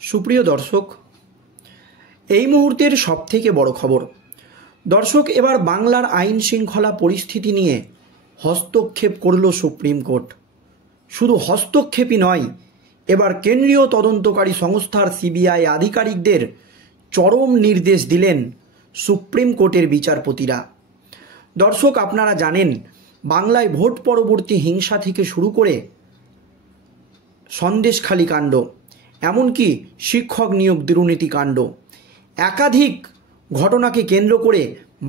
সুপ্রিয় দর্শক, এই মুহূর্তের সবথেকে বড় খবর। দর্শক, এবার বাংলার আইন শৃঙ্খলা পরিস্থিতি নিয়ে হস্তক্ষেপ করল সুপ্রিম কোর্ট। শুধু হস্তক্ষেপই নয়, এবার কেন্দ্রীয় তদন্তকারী সংস্থার সিবিআই আধিকারিকদের চরম নির্দেশ দিলেন সুপ্রিম কোর্টের বিচারপতিরা। দর্শক, আপনারা জানেন, বাংলায় ভোট পরবর্তী হিংসা থেকে শুরু করে সন্দেশখালী কাণ্ড, এমনকি শিক্ষক নিয়োগ দুর্নীতি কাণ্ড, একাধিক ঘটনাকে কেন্দ্র করে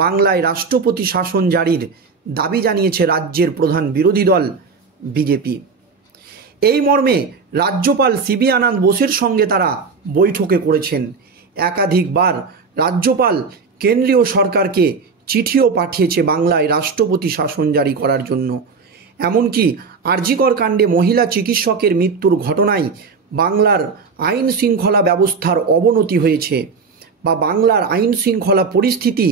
বাংলায় রাষ্ট্রপতি শাসন জারির দাবি জানিয়েছে রাজ্যের প্রধান বিরোধী দল বিজেপি। এই মর্মে রাজ্যপাল সিবি আনন্দ বোসের সঙ্গে তারা বৈঠকে করেছেন। একাধিকবার রাজ্যপাল কেন্দ্রীয় সরকারকে চিঠিও পাঠিয়েছে বাংলায় রাষ্ট্রপতি শাসন জারি করার জন্য। এমনকি আরজিকর কাণ্ডে মহিলা চিকিৎসকের মৃত্যুর ঘটনায় বাংলার আইন শৃঙ্খলা ব্যবস্থার অবনতি হয়েছে বা বাংলার আইন শৃঙ্খলা পরিস্থিতি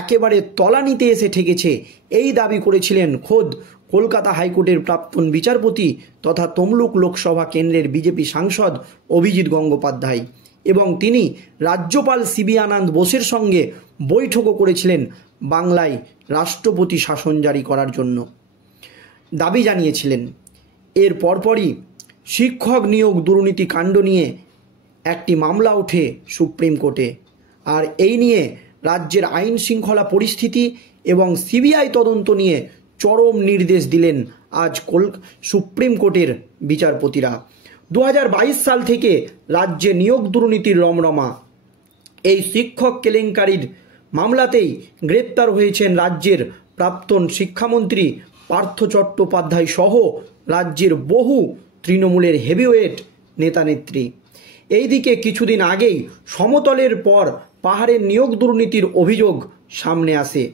একেবারে তলানিতে এসে ঠেকেছে, এই দাবি করেছিলেন খোদ কলকাতা হাইকোর্টের প্রাক্তন বিচারপতি তথা তমলুক লোকসভা কেন্দ্রের বিজেপি সাংসদ অভিজিৎ গঙ্গোপাধ্যায়, এবং তিনি রাজ্যপাল সিবি আনন্দ বোসের সঙ্গে বৈঠকও করেছিলেন বাংলায় রাষ্ট্রপতি শাসন জারি করার জন্য। দাবি জানিয়েছিলেন। এর পরপরই শিক্ষক নিয়োগ দুর্নীতি কাণ্ড নিয়ে একটি মামলা ওঠে সুপ্রিম কোর্টে, আর এই নিয়ে রাজ্যের আইন শৃঙ্খলা পরিস্থিতি এবং সিবিআই তদন্ত নিয়ে চরম নির্দেশ দিলেন আজ সুপ্রিম কোর্টের বিচারপতিরা। 2022 সাল থেকে রাজ্যে নিয়োগ দুর্নীতির রমরমা। এই শিক্ষক কেলেঙ্কারির মামলাতেই গ্রেপ্তার হয়েছেন রাজ্যের প্রাক্তন শিক্ষামন্ত্রী পার্থ চট্টোপাধ্যায় সহ রাজ্যের বহু তৃণমূলের হেভিওয়েট নেতানেত্রী। এইদিকে কিছুদিন আগেই সমতলের পর পাহাড়ের নিয়োগ দুর্নীতির অভিযোগ সামনে আসে।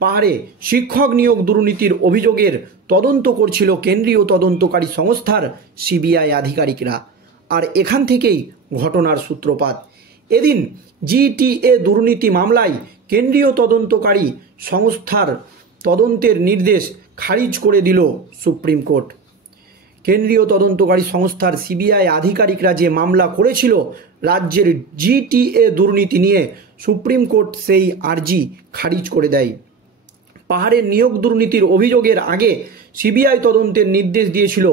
পাহাড়ে শিক্ষক নিয়োগ দুর্নীতির অভিযোগের তদন্ত করছিল কেন্দ্রীয় তদন্তকারী সংস্থার সিবিআই আধিকারিকরা, আর এখান থেকেই ঘটনার সূত্রপাত। এদিন জিটিএ দুর্নীতি মামলায় কেন্দ্রীয় তদন্তকারী সংস্থার তদন্তের নির্দেশ খারিজ করে দিল সুপ্রিম কোর্ট। কেন্দ্রীয় তদন্তকারী সংস্থার সিবিআই আধিকারিকরা যে মামলা করেছিল রাজ্যের জিটিএ দুর্নীতি নিয়ে, সুপ্রিম কোর্ট সেই আর্জি খারিজ করে দেয়। পাহাড়ের নিয়োগ দুর্নীতির অভিযোগের আগে সিবিআই তদন্তের নির্দেশ দিয়েছিল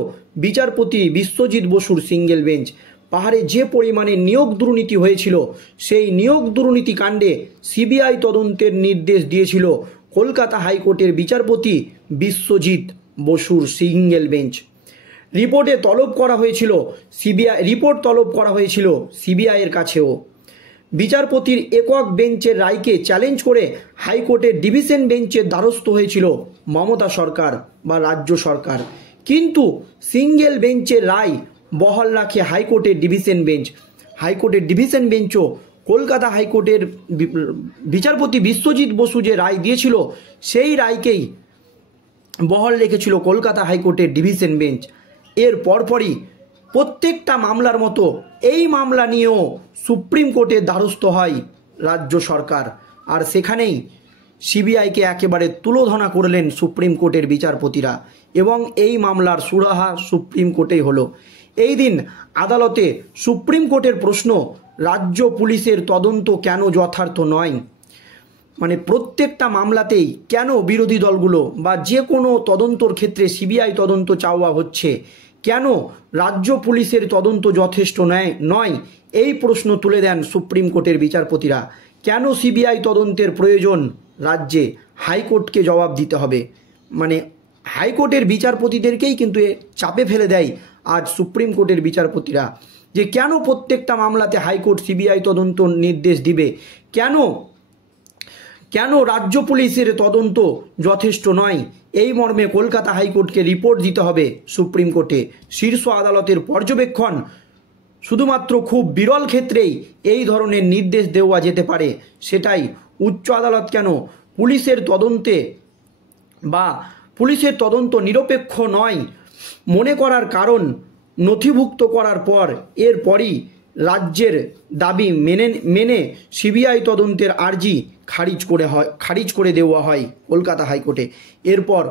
বিচারপতি বিশ্বজিৎ বসুর সিঙ্গেল বেঞ্চ। পাহাড়ে যে পরিমাণে নিয়োগ দুর্নীতি হয়েছিল সেই নিয়োগ দুর্নীতি কাণ্ডে সিবিআই তদন্তের নির্দেশ দিয়েছিল কলকাতা হাইকোর্টের বিচারপতি বিশ্বজিৎ বসুর সিঙ্গেল বেঞ্চ। রিপোর্ট তলব করা হয়েছিল সিবিআইয়ের কাছেও। বিচারপতির একক বেঞ্চের রায়কে চ্যালেঞ্জ করে হাইকোর্টের ডিভিশন বেঞ্চের দ্বারস্থ হয়েছিল মমতা সরকার বা রাজ্য সরকার, কিন্তু সিঙ্গেল বেঞ্চের রায় বহাল রাখে হাইকোর্টের ডিভিশন বেঞ্চ। হাইকোর্টের ডিভিশন বেঞ্চও কলকাতা হাইকোর্টের বিচারপতি বিশ্বজিৎ বসু যে রায় দিয়েছিল সেই রায়কেই বহাল রেখেছিল কলকাতা হাইকোর্টের ডিভিশন বেঞ্চ। এর পরপরই প্রত্যেকটা মামলার মতো এই মামলা নিয়েও সুপ্রিম কোর্টের দ্বারস্থ হয় রাজ্য সরকার, আর সেখানেই সিবিআইকে একেবারে তুলোধনা করলেন সুপ্রিম কোর্টের বিচারপতিরা, এবং এই মামলার সুরাহা সুপ্রিম কোর্টেই হলো। এই দিন আদালতে সুপ্রিম কোর্টের প্রশ্ন, রাজ্য পুলিশের তদন্ত কেন যথার্থ নয়? মানে প্রত্যেকটা মামলাতেই কেন বিরোধী দলগুলো বা যে কোনো তদন্তর ক্ষেত্রে সিবিআই তদন্ত চাওয়া হচ্ছে, কেন রাজ্য পুলিশের তদন্ত যথেষ্ট নয়? এই প্রশ্ন তুলে দেন সুপ্রিম কোর্টের বিচারপতিরা। কেন সিবিআই তদন্তের প্রয়োজন রাজ্যে? হাইকোর্টকে জবাব দিতে হবে। মানে হাইকোর্টের বিচারপতিদেরকেই কিন্তু চাপে ফেলে দেয় আজ সুপ্রিম কোর্টের বিচারপতিরা, যে কেন প্রত্যেকটা মামলাতে হাইকোর্ট সিবিআই তদন্ত নির্দেশ দিবে, কেন রাজ্য পুলিশের তদন্ত যথেষ্ট নয়? এই মর্মে কলকাতা হাইকোর্টকে রিপোর্ট দিতে হবে সুপ্রিম কোর্টে। শীর্ষ আদালতের পর্যবেক্ষণ, শুধুমাত্র খুব বিরল ক্ষেত্রেই এই ধরনের নির্দেশ দেওয়া যেতে পারে, সেটাই উচ্চ আদালত কেন পুলিশের তদন্ত নিরপেক্ষ নয় মনে করার কারণ, নথিভুক্ত করার পর এরপরই রাজ্যের দাবি মেনে সিবিআই তদন্তের আর্জি খারিজ করে দেওয়া হয় কলকাতা হাইকোর্টে। এরপর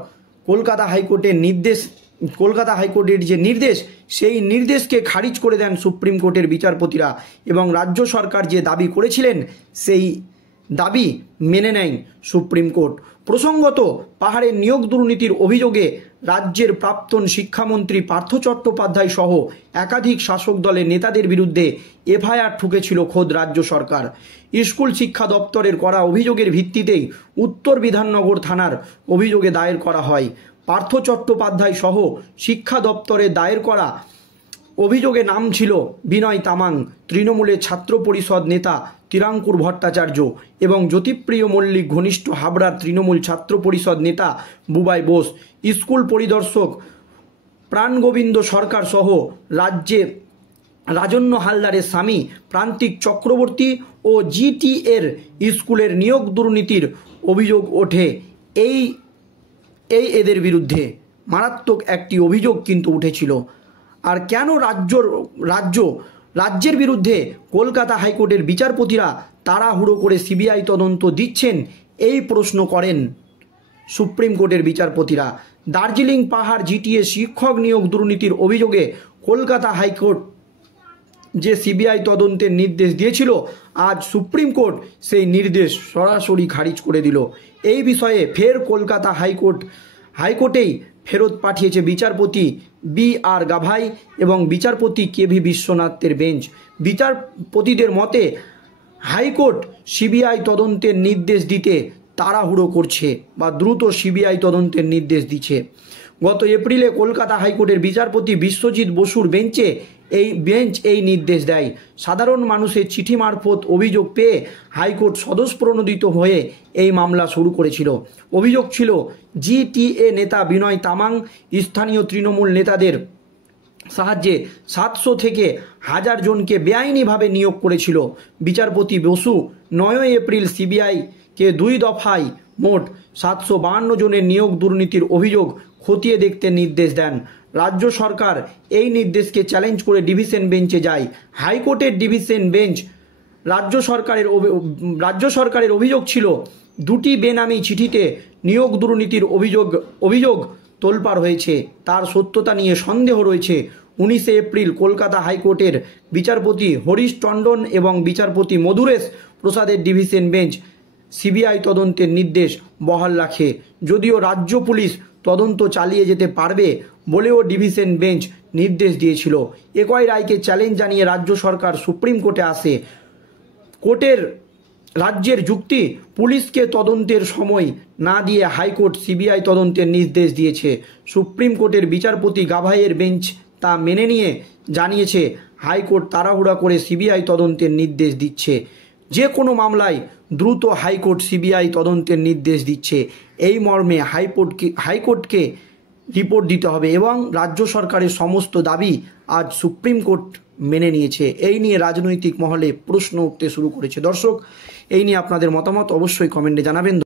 কলকাতা হাইকোর্টের নির্দেশ কলকাতা হাইকোর্টের যে নির্দেশ, সেই নির্দেশকে খারিজ করে দেন সুপ্রিম কোর্টের বিচারপতিরা এবং রাজ্য সরকার যে দাবি করেছিলেন সেই দাবি মেনে নেয় সুপ্রিম কোর্ট। প্রসঙ্গত, পাহাড়ের নিয়োগ দুর্নীতির অভিযোগে রাজ্যের প্রাক্তন শিক্ষামন্ত্রী পার্থ চট্টোপাধ্যায় সহ একাধিক শাসক দলের নেতাদের বিরুদ্ধে এফআইআর ঠুকেছিল খোদ রাজ্য সরকার। স্কুল শিক্ষা দপ্তরের করা অভিযোগের ভিত্তিতেই উত্তর বিধাননগর থানার অভিযোগে দায়ের করা হয়। পার্থ চট্টোপাধ্যায় সহ শিক্ষা দপ্তরে দায়ের করা অভিযোগে নাম ছিল বিনয় তামাং, তৃণমূলের ছাত্র পরিষদ নেতা তিরাঙ্কুর ভট্টাচার্য এবং জ্যোতিপ্রিয় মল্লিক ঘনিষ্ঠ হাবড়ার তৃণমূল ছাত্র পরিষদ নেতা বুবাই বোস, স্কুল পরিদর্শক প্রাণগোবিন্দ সরকার সহ রাজ্যে রাজন্য হালদারের স্বামী প্রান্তিক চক্রবর্তী ও জিটিএর স্কুলের নিয়োগ দুর্নীতির অভিযোগ ওঠে। এদের বিরুদ্ধে মারাত্মক একটি অভিযোগ কিন্তু উঠেছিল। আর কেন রাজ্যের বিরুদ্ধে কলকাতা হাইকোর্টের বিচারপতিরা তাড়াহুড়ো করে সিবিআই তদন্ত দিচ্ছেন, এই প্রশ্ন করেন সুপ্রিম কোর্টের বিচারপতিরা। দার্জিলিং পাহাড় জিটিএ শিক্ষক নিয়োগ দুর্নীতির অভিযোগে কলকাতা হাইকোর্ট যে সিবিআই তদন্তের নির্দেশ দিয়েছিল, আজ সুপ্রিম কোর্ট সেই নির্দেশ সরাসরি খারিজ করে দিল। এই বিষয়ে ফের কলকাতা হাইকোর্টেই ফেরত পাঠিয়েছে বিচারপতি বি.আর. গাভাই এবং বিচারপতি কে.ভি. বিশ্বনাথের বেঞ্চ। বিচারপতিদের মতে হাইকোর্ট সিবিআই তদন্তের নির্দেশ দিতে তাড়াহুড়ো করছে বা দ্রুত সিবিআই তদন্তের নির্দেশ দিচ্ছে। গত এপ্রিলে কলকাতা হাইকোর্টের বিচারপতি বিশ্বজিৎ বসুর বেঞ্চ এই নির্দেশ দেয়। সাধারণ মানুষের চিঠি মারফত অভিযোগ পেয়ে হাইকোর্ট স্বতঃপ্রণোদিত হয়ে এই মামলা শুরু করেছিল। অভিযোগ ছিল জিটিএ নেতা বিনয় তামাং স্থানীয় তৃণমূল নেতাদের সাহায্যে 700 থেকে 1000 জনকে বেআইনিভাবে নিয়োগ করেছিল। বিচারপতি বসু 9 এপ্রিল সিবিআইকে 2 দফায় মোট 752 জনের নিয়োগ দুর্নীতির অভিযোগ খতিয়ে দেখতে নির্দেশ দেন। রাজ্য সরকার এই নির্দেশকে চ্যালেঞ্জ করে ডিভিশন বেঞ্চে যায়। হাইকোর্টের ডিভিশন বেঞ্চ রাজ্য সরকারের অভিযোগ ছিল 2টি বেনামি চিঠিতে নিয়োগ দুর্নীতির অভিযোগ তোলপাড় হয়েছে, তার সত্যতা নিয়ে সন্দেহ রয়েছে। 19 এপ্রিল কলকাতা হাইকোর্টের বিচারপতি হরিশ টন্ডন এবং বিচারপতি মধুরেশ প্রসাদের ডিভিশন বেঞ্চ সিবিআই তদন্তের নির্দেশ বহাল রাখে। যদিও রাজ্য পুলিশ তদন্ত চালিয়ে যেতে পারবে বলেও ডিভিশন বেঞ্চ নির্দেশ দিয়েছিল। একই রায়কে চ্যালেঞ্জ জানিয়ে রাজ্য সরকার সুপ্রিম কোর্টে আসে। রাজ্যের যুক্তি, পুলিশকে তদন্তের সময় না দিয়ে হাইকোর্ট সিবিআই তদন্তের নির্দেশ দিয়েছে। সুপ্রিম কোর্টের বিচারপতি গাভাইয়ের বেঞ্চ তা মেনে নিয়ে জানিয়েছে হাইকোর্ট তাড়াহুড়া করে সিবিআই তদন্তের নির্দেশ দিচ্ছে। যে কোনো মামলায় দ্রুত হাইকোর্ট সিবিআই তদন্তের নির্দেশ দিচ্ছে, এই মর্মে হাইকোর্টকে রিপোর্ট দিতে হবে এবং রাজ্য সরকারের সমস্ত দাবি আজ সুপ্রিম কোর্ট মেনে নিয়েছে। এই নিয়ে রাজনৈতিক মহলে প্রশ্ন উঠতে শুরু করেছে। দর্শক, এই নিয়ে আপনাদের মতামত অবশ্যই কমেন্টে জানাবেন।